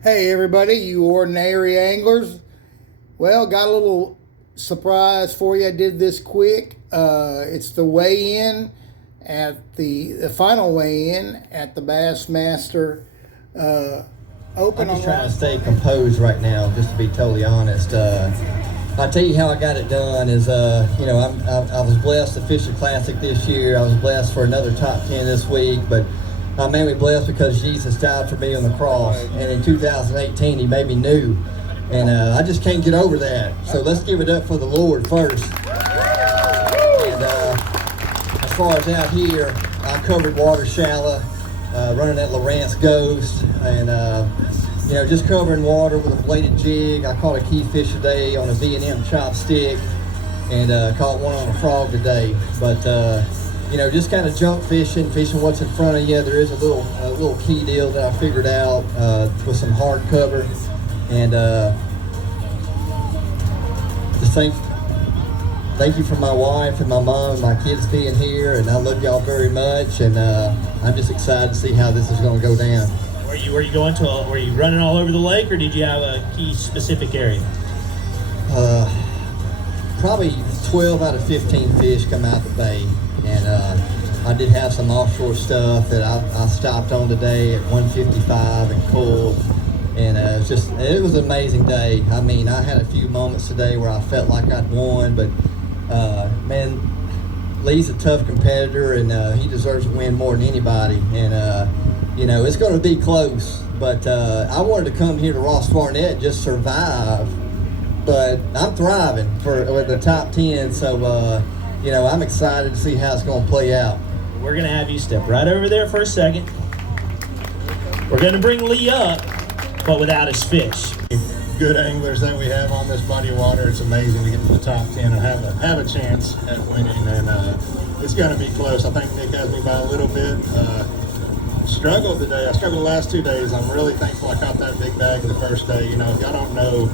Hey everybody, you ordinary anglers. Well, got a little surprise for you. I did this quick. It's the weigh-in at the final weigh-in at the Bassmaster Open. I'm just trying to stay composed right now, just to be totally honest. I'll tell you how I got it done is, I was blessed to fish the Classic this year. I was blessed for another top 10 this week, but I'm mainly blessed because Jesus died for me on the cross. And in 2018, he made me new. And I just can't get over that. So let's give it up for the Lord first. And as far as out here, I covered water shallow, running that Lowrance Ghost, and just covering water with a bladed jig. I caught a key fish today on a V&M chopstick, and caught one on a frog today. But just kind of junk fishing what's in front of you. There is a little key deal that I figured out with some hard cover, and just thank you for my wife and my mom and my kids being here, and I love y'all very much, and I'm just excited to see how this is going to go down. Were you going to? Were you running all over the lake, or did you have a key specific area? Probably 12 out of 15 fish come out the bay, and I did have some offshore stuff that I stopped on today at 155 and cool, and it was an amazing day. I mean, I had a few moments today where I felt like I'd won, but man, Lee's a tough competitor, and he deserves to win more than anybody, and it's going to be close, but I wanted to come here to Ross Barnett just survive, but I'm thriving with the top 10, so I'm excited to see how it's going to play out. We're going to have you step right over there for a second. We're going to bring Lee up, but without his fish. Good anglers that we have on this body of water. It's amazing to get to the top 10 and have a chance at winning, and it's going to be close. I think Nick has me by a little bit. Struggled today. I struggled the last 2 days. I'm really thankful I caught that big bag the first day. If y'all don't know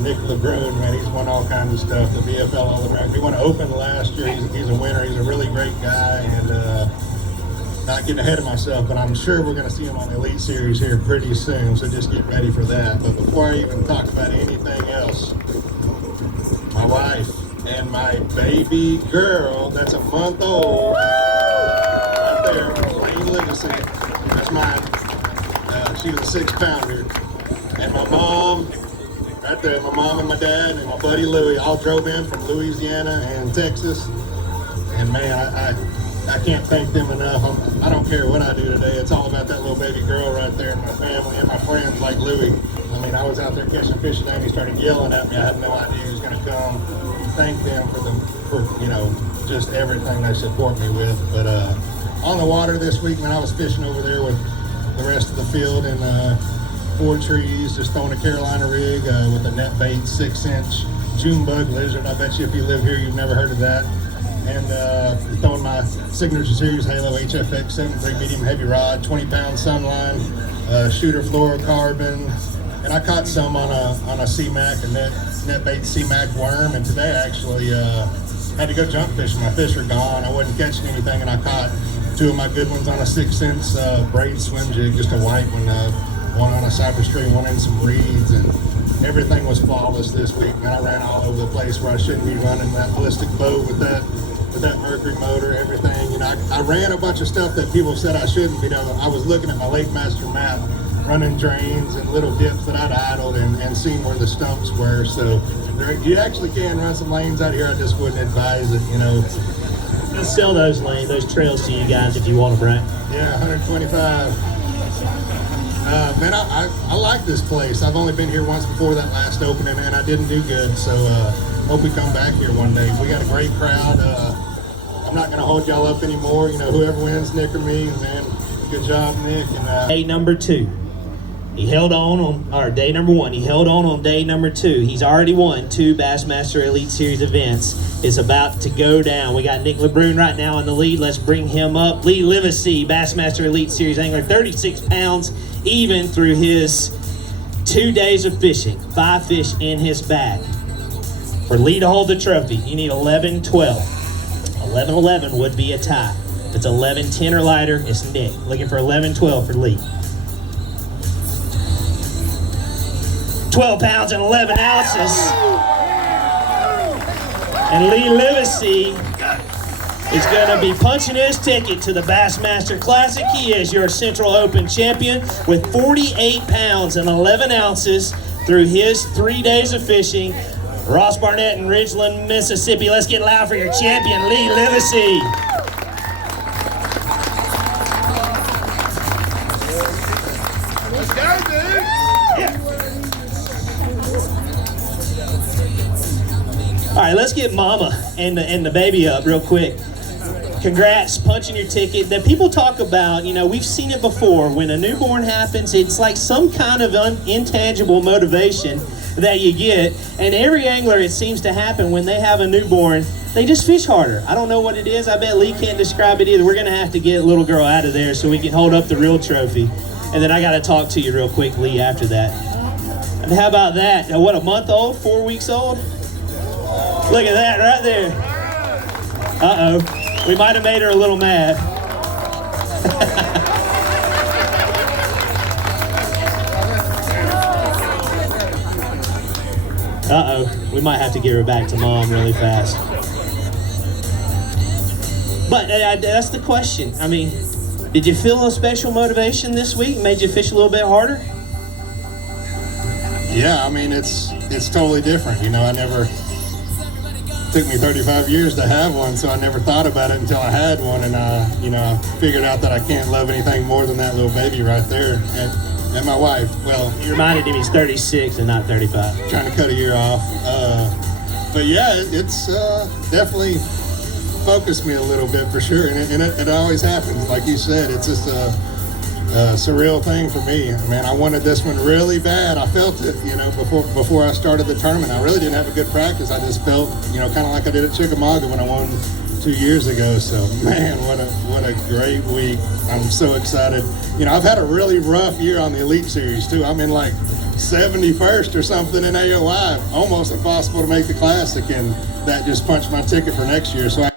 Nick LeBrun, man, he's won all kinds of stuff, the VFL All-American. He won Open last year. He's a winner. He's a really great guy, and not getting ahead of myself, but I'm sure we're going to see him on the Elite Series here pretty soon, so just get ready for that. But before I even talk about anything else, my wife and my baby girl, that's a month old, right there, Plain Legacy, that's mine. She was a 6-pounder. And my mom, right there, my mom and my dad and my buddy Louie all drove in from Louisiana and Texas. And man, I can't thank them enough. I don't care what I do today. It's all about that little baby girl right there and my family and my friends like Louie. I mean, I was out there catching fish today and he started yelling at me. I had no idea he was going to come. Thank them for just everything they support me with. But on the water this week, man, I was fishing over there with the rest of the field in 4 trees, just throwing a Carolina rig with a net bait 6-inch June bug lizard. I bet you if you live here, you've never heard of that. And throwing my Signature Series Halo HFX 7.3 medium heavy rod, 20-pound sunline, shooter fluorocarbon, and I caught some on a C-Mac, a net bait C-Mac worm. And today I actually had to go jump fishing. My fish are gone. I wasn't catching anything, and I caught 2 of my good ones on a 6-inch braid swim jig, just a white one, one on a cypress tree, one in some reeds, and everything was flawless this week. Man, I ran all over the place where I shouldn't be running that ballistic boat with that Mercury motor, everything. I ran a bunch of stuff that people said I shouldn't be doing. I was looking at my Lake Master map, running drains and little dips that I'd idled and seen where the stumps were. So you actually can run some lanes out here. I just wouldn't advise it, Let's sell those lanes, those trails to you guys if you want them, right? Yeah, 125. Man, I like this place. I've only been here once before that last opening, and I didn't do good, so hope we come back here one day. We got a great crowd. I'm not going to hold y'all up anymore. Whoever wins, Nick or me, man, good job, Nick. And day number 2. He held day number 1. He held on day number 2. He's already won 2 Bassmaster Elite Series events. It's about to go down. We got Nick LeBrun right now in the lead. Let's bring him up. Lee Livesey, Bassmaster Elite Series angler, 36 pounds, even through his 2 days of fishing. 5 fish in his bag. For Lee to hold the trophy, you need 11-12. 11-11 would be a tie. If it's 11-10 or lighter, it's Nick. Looking for 11-12 for Lee. 12 pounds and 11 ounces. And Lee Livesey is going to be punching his ticket to the Bassmaster Classic. He is your Central Open champion with 48 pounds and 11 ounces through his 3 days of fishing. Ross Barnett in Ridgeland, Mississippi. Let's get loud for your champion, Lee Livesey. Let's go, dude. All right, let's get Mama and the baby up real quick. Congrats, punching your ticket. That people talk about, you know, we've seen it before. When a newborn happens, it's like some kind of intangible motivation that you get. And every angler, it seems to happen when they have a newborn, they just fish harder. I don't know what it is. I bet Lee can't describe it either. We're going to have to get little girl out of there so we can hold up the real trophy. And then I got to talk to you real quick, Lee, after that. And how about that? What, a month old? 4 weeks old? Look at that right there. Uh-oh. We might have made her a little mad. Uh-oh. We might have to give her back to Mom really fast. But that's the question. I mean, did you feel a special motivation this week? Made you fish a little bit harder? Yeah, I mean, it's totally different. You know, took me 35 years to have one, so I never thought about it until I had one, and I figured out that I can't love anything more than that little baby right there, and my wife. Well, You reminded him he's 36 and not 35. trying to cut a year off, but yeah, it's definitely focused me a little bit for sure, and it always happens. Like you said, it's just a surreal thing for me. Man, I wanted this one really bad. I felt it, before I started the tournament. I really didn't have a good practice. I just felt, kind of like I did at Chickamauga when I won 2 years ago. So, man, what a great week. I'm so excited. I've had a really rough year on the Elite Series, too. I'm in like 71st or something in AOI. Almost impossible to make the Classic, and that just punched my ticket for next year. So